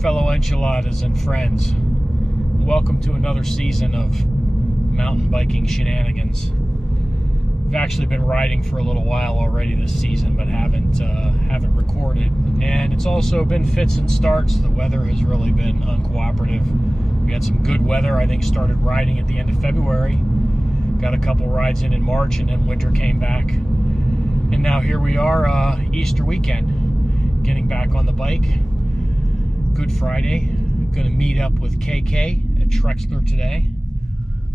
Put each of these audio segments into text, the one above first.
fellow enchiladas and friends. Welcome to another season of mountain biking shenanigans. I've actually been riding for a little while already this season, but haven't recorded. And it's also been fits and starts. The weather has really been uncooperative. We had some good weather. I think started riding at the end of February. Got a couple rides in March, and then winter came back. And now here we are, Easter weekend, getting back on the bike. Good Friday. Going to meet up with KK at Trexler today.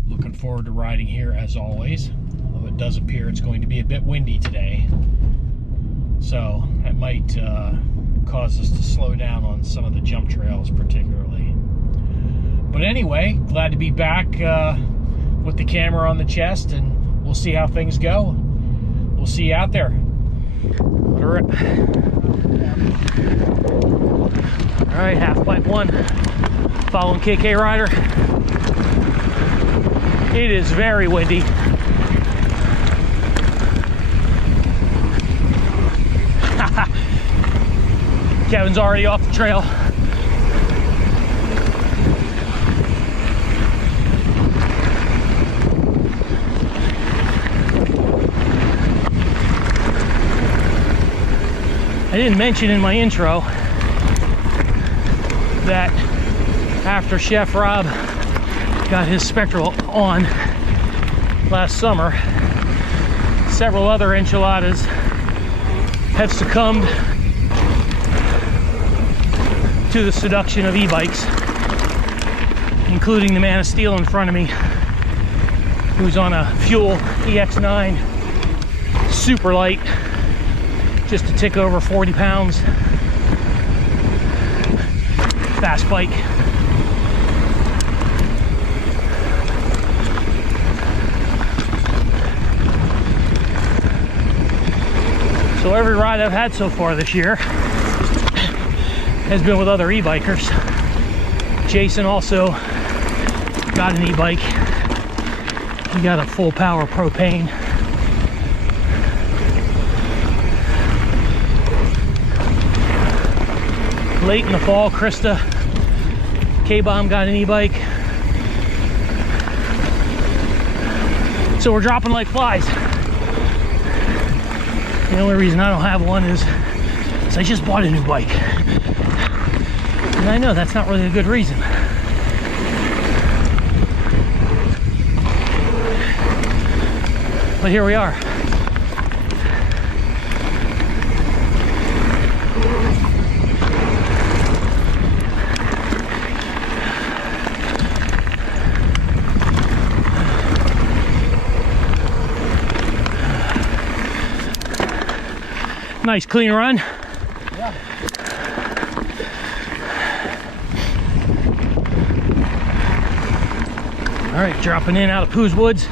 Looking forward to riding here as always. Although it does appear it's going to be a bit windy today. So that might cause us to slow down on some of the jump trails particularly. But anyway, glad to be back with the camera on the chest, and we'll see how things go. We'll see you out there. All right, half pipe one, following KK Rider. It is very windy. Kevin's already off the trail. I didn't mention in my intro that after Chef Rob got his Spectral on last summer, several other enchiladas have succumbed to the seduction of e-bikes, including the Man of Steel in front of me, who's on a Fuel EX9 super light, just a tick over 40 pounds, fast bike. So every ride I've had so far this year has been with other e-bikers. Jason also got an e-bike. He got a full power propane. Late in the fall, Krista K-Bomb got an e-bike. So we're dropping like flies. The only reason I don't have one is I just bought a new bike. And I know that's not really a good reason. But here we are. Nice clean run. Yeah. All right, dropping in out of Pooh's Woods.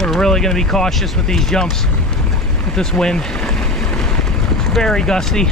We're really going to be cautious with these jumps with this wind. It's very gusty.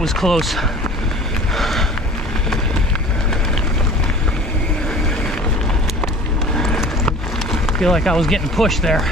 Was close. Feel like I was getting pushed there.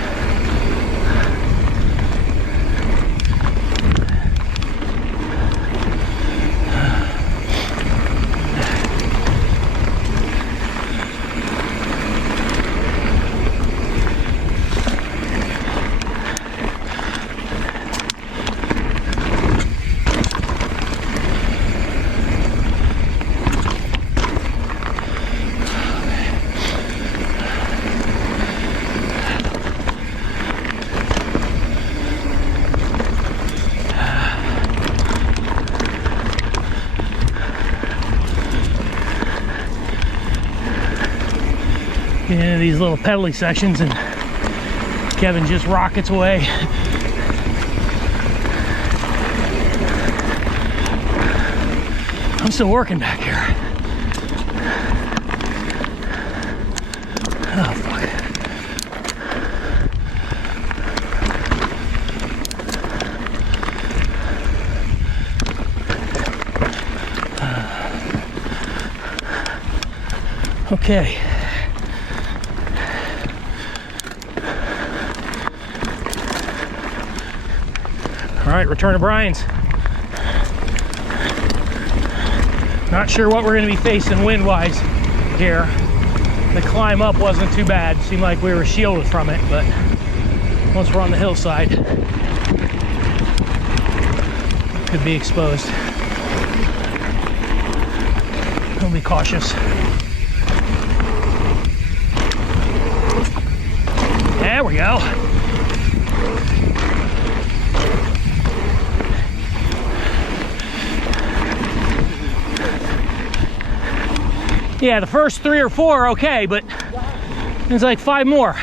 Get into these little pedally sections and Kevin just rockets away. I'm still working back here. Oh, fuck. Okay. All right, return to Brian's. Not sure what we're going to be facing wind-wise here. The climb up wasn't too bad. Seemed like we were shielded from it, but once we're on the hillside, could be exposed. We'll be cautious. There we go. Yeah, the first 3 or 4 are okay, but there's like 5 more.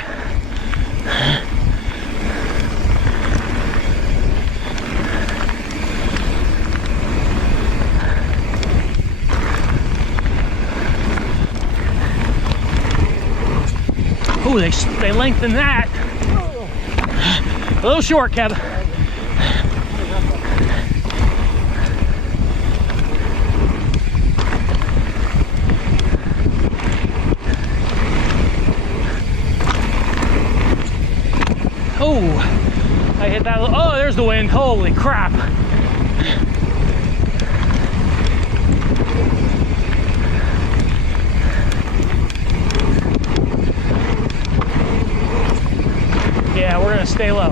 Ooh, they lengthened that. A little short, Kevin. Oh, I hit that. Oh, there's the wind. Holy crap. Yeah, we're gonna stay low.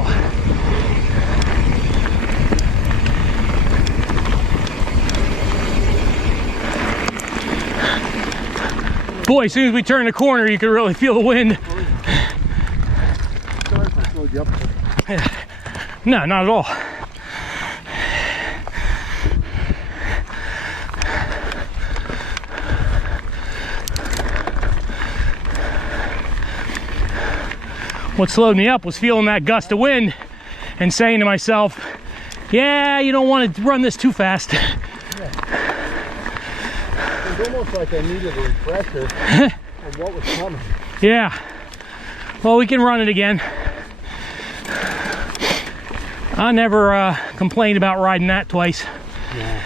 Boy, as soon as we turn the corner, you can really feel the wind. No, not at all. What slowed me up was feeling that gust of wind and saying to myself, yeah, you don't want to run this too fast. Yeah. It was almost like I needed a refresher of what was coming. Yeah. Well, we can run it again. I never complained about riding that twice. Yeah.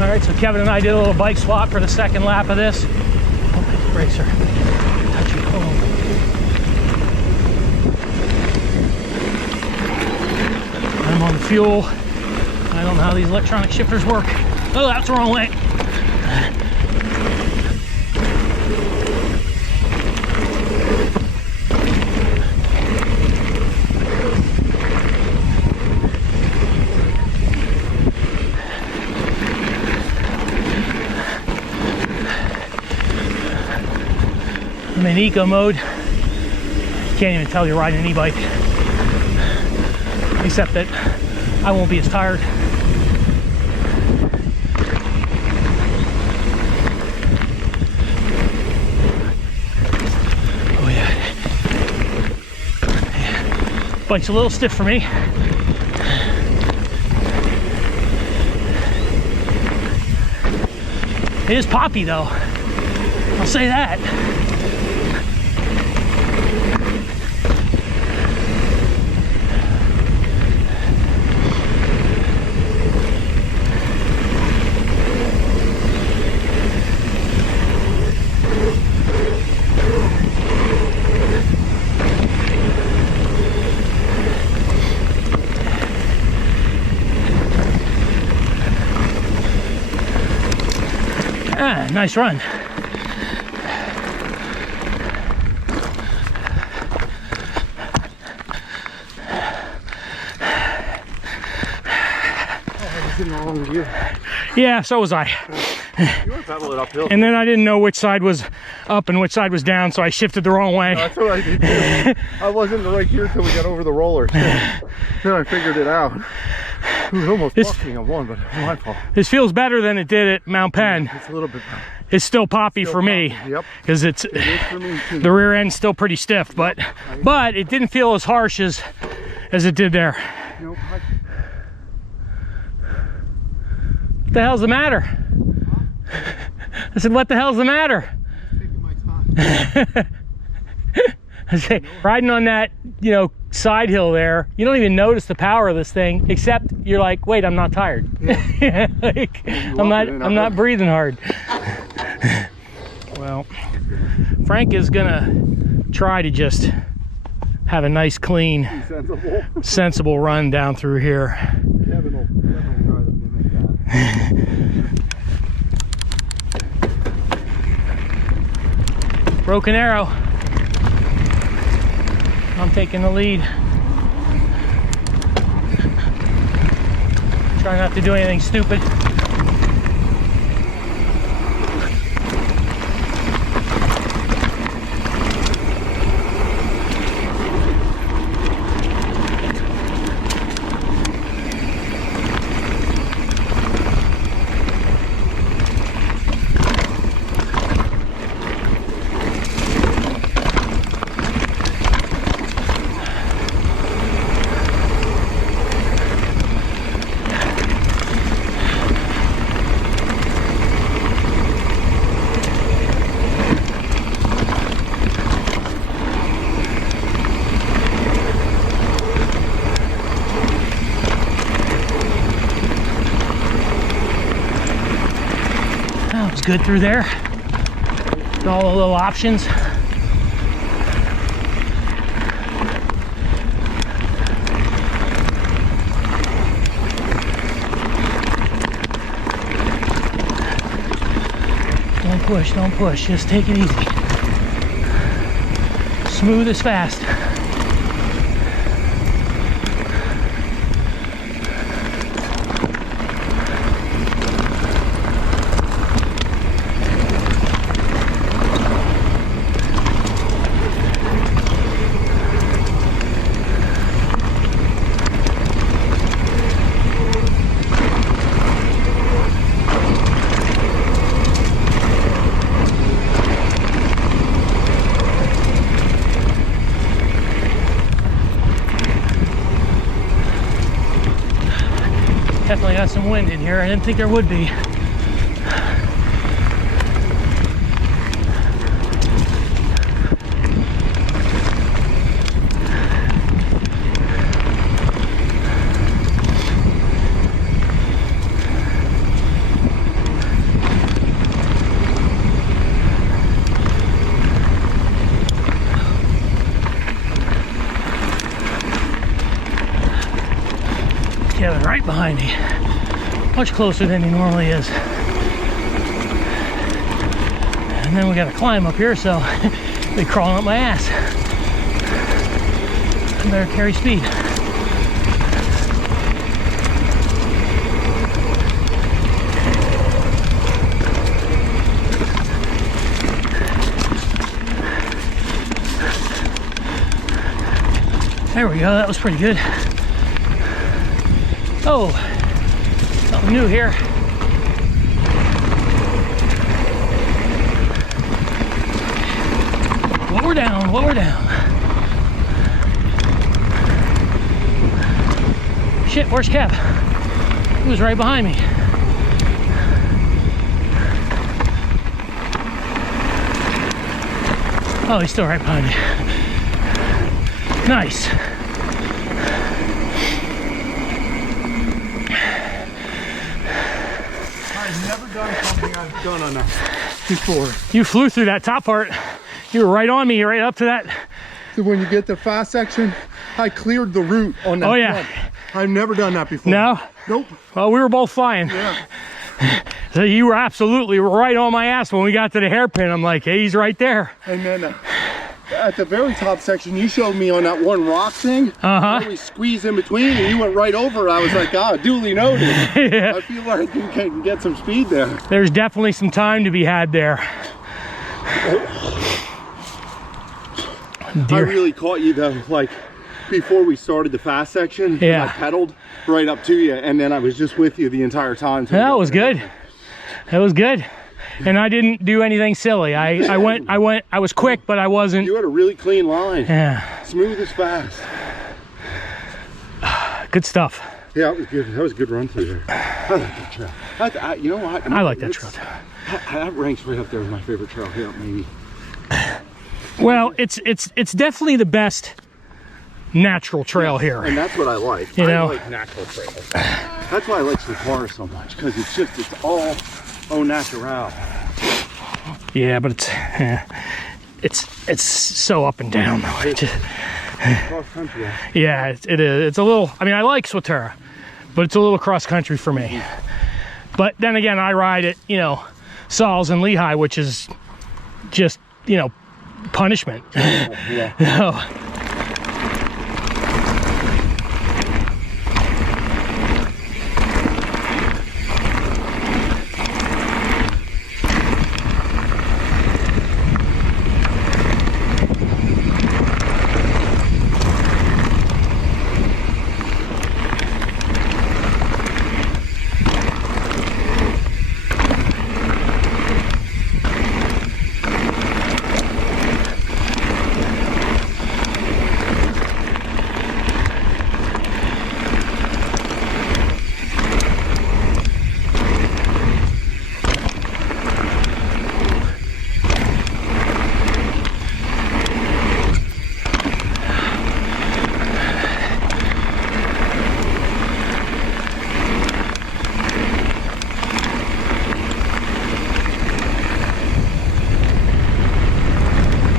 All right, so Kevin and I did a little bike swap for the second lap of this. Oh, brakes are touchy. I'm on the fuel. I don't know how these electronic shifters work. Oh, that's the wrong way. I'm in eco mode. Can't even tell you're riding an e-bike, except that I won't be as tired. Oh yeah. Bike's a little stiff for me. It is poppy though, I'll say that. Ah, nice run. In the wrong gear. Yeah, so was I. You were pedaling uphill. And then I didn't know which side was up and which side was down, so I shifted the wrong way. That's what I did too. I wasn't in the right gear until we got over the rollers. Then I figured it out. It was almost blocking on one, but it's my fault. This feels better than it did at Mount Penn. It's a little bit better. it's still poppy for me. Yep. Because it is for me too. the rear end's still pretty stiff, but it didn't feel as harsh as it did there. Nope. What the hell's the matter? I said, what the hell's the matter? Taking my time. I say, riding on that, you know, side hill there, you don't even notice the power of this thing, except you're like, wait, I'm not tired. Yeah. Like, I'm not breathing hard. Well, Frank is gonna try to just have a nice, clean, sensible run down through here. Kevin will try to mimic that. Broken Arrow. I'm taking the lead. Try not to do anything stupid. Good through there. All the little options. Don't push, just take it easy. Smooth as fast. Definitely got some wind in here. I didn't think there would be. Kevin right behind me, much closer than he normally is. And then we got to climb up here, so they're crawling up my ass. I better carry speed. There we go, that was pretty good. Oh, something new here. What we're down, what we're down. Shit, where's Kev? He was right behind me. Oh, he's still right behind me. Nice. I've done on that before. You flew through that top part. You were right on me, right up to that. So when you get the fast section, I cleared the route on that. Oh yeah. front. I've never done that before. No? Nope. Well, we were both flying. Yeah. So you were absolutely right on my ass when we got to the hairpin. I'm like, hey, he's right there. And then at the very top section, you showed me on that one rock thing. Uh-huh. We squeezed in between and you went right over. I was like, ah, duly noted. Yeah. I feel like you can get some speed there. There's definitely some time to be had there. I really caught you though, like before we started the fast section. Yeah. I pedaled right up to you and then I was just with you the entire time. That was good. That was good. and I didn't do anything silly. I was quick, but I wasn't. You had a really clean line. Yeah. Smooth as fast. Good stuff. Yeah, it was good. That was a good run through there. I like that trail. You know what? I like that trail. That ranks right up there with my favorite trail here, maybe. Well, it's definitely the best natural trail here. And that's what I like. You know? I like natural trails. That's why I like Safari so much, because it's all au natural. Yeah, but it's so up and down though. Cross country. Yeah, it is. It's a little. I mean, I like Swatura, but it's a little cross country for me. But then again, I ride at Sauls and Lehigh, which is just punishment. Yeah. No.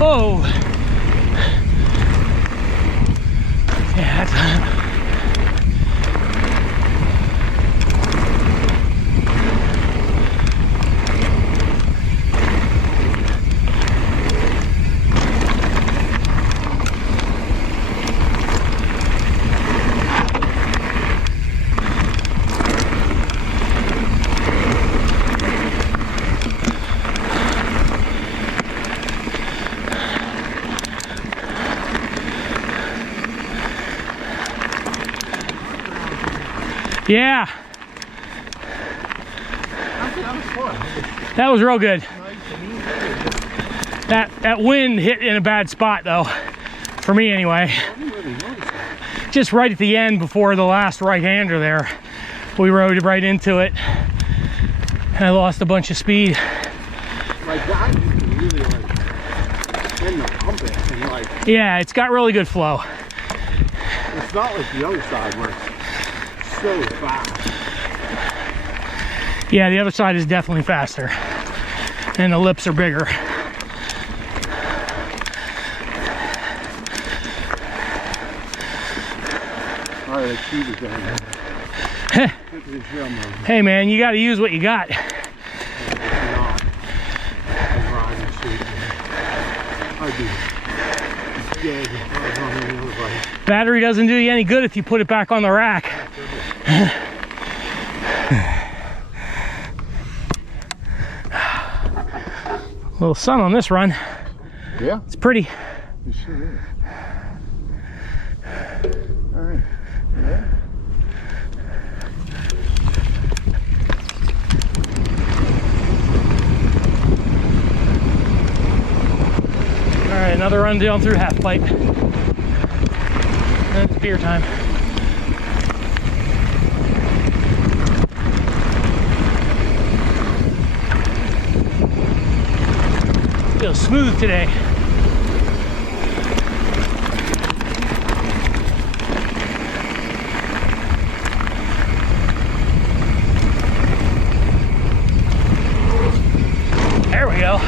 Oh, yeah, that's yeah. That was real good. That wind hit in a bad spot though, for me anyway. Just right at the end before the last right-hander there, we rode right into it, and I lost a bunch of speed. Like that, you can really bend the compass and Yeah, it's got really good flow. it's not like the other side where it's so fast. Yeah, the other side is definitely faster, and the lips are bigger. All right, let's see this down. Hey man, you got to use what you got. Battery doesn't do you any good if you put it back on the rack. A little sun on this run. Yeah, it's pretty. it sure is. All right. Yeah. All right, another run down through half pipe. And it's beer time. Feels smooth today. There we go.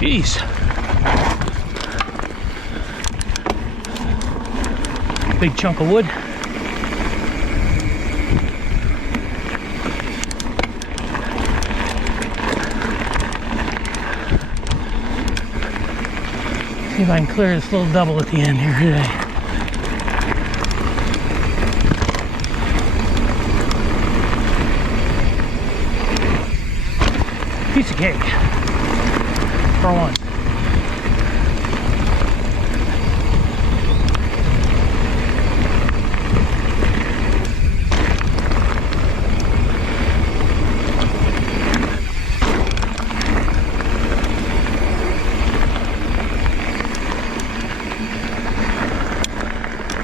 Jeez. Big chunk of wood. See if I can clear this little double at the end here today. Piece of cake for one.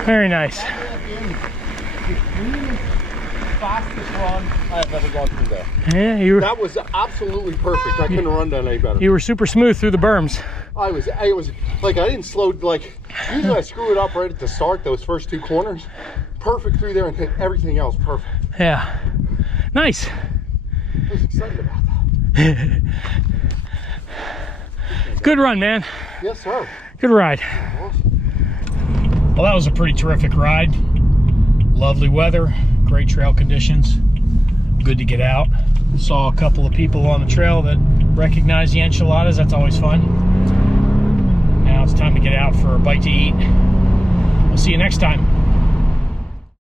Very nice. Fastest run I have ever gone through there. Yeah, that was absolutely perfect. I couldn't run down any better. You were super smooth through the berms. It was like I didn't slow, like usually I screw it up right at the start, those first 2 corners. Perfect through there and hit everything else perfect. Yeah. Nice. I was excited about that. Good run, man. Yes, sir. Good ride. Awesome. Well, that was a pretty terrific ride. Lovely weather, great trail conditions. Good to get out. Saw a couple of people on the trail that recognize the enchiladas. That's always fun. Now it's time to get out for a bite to eat. We'll see you next time.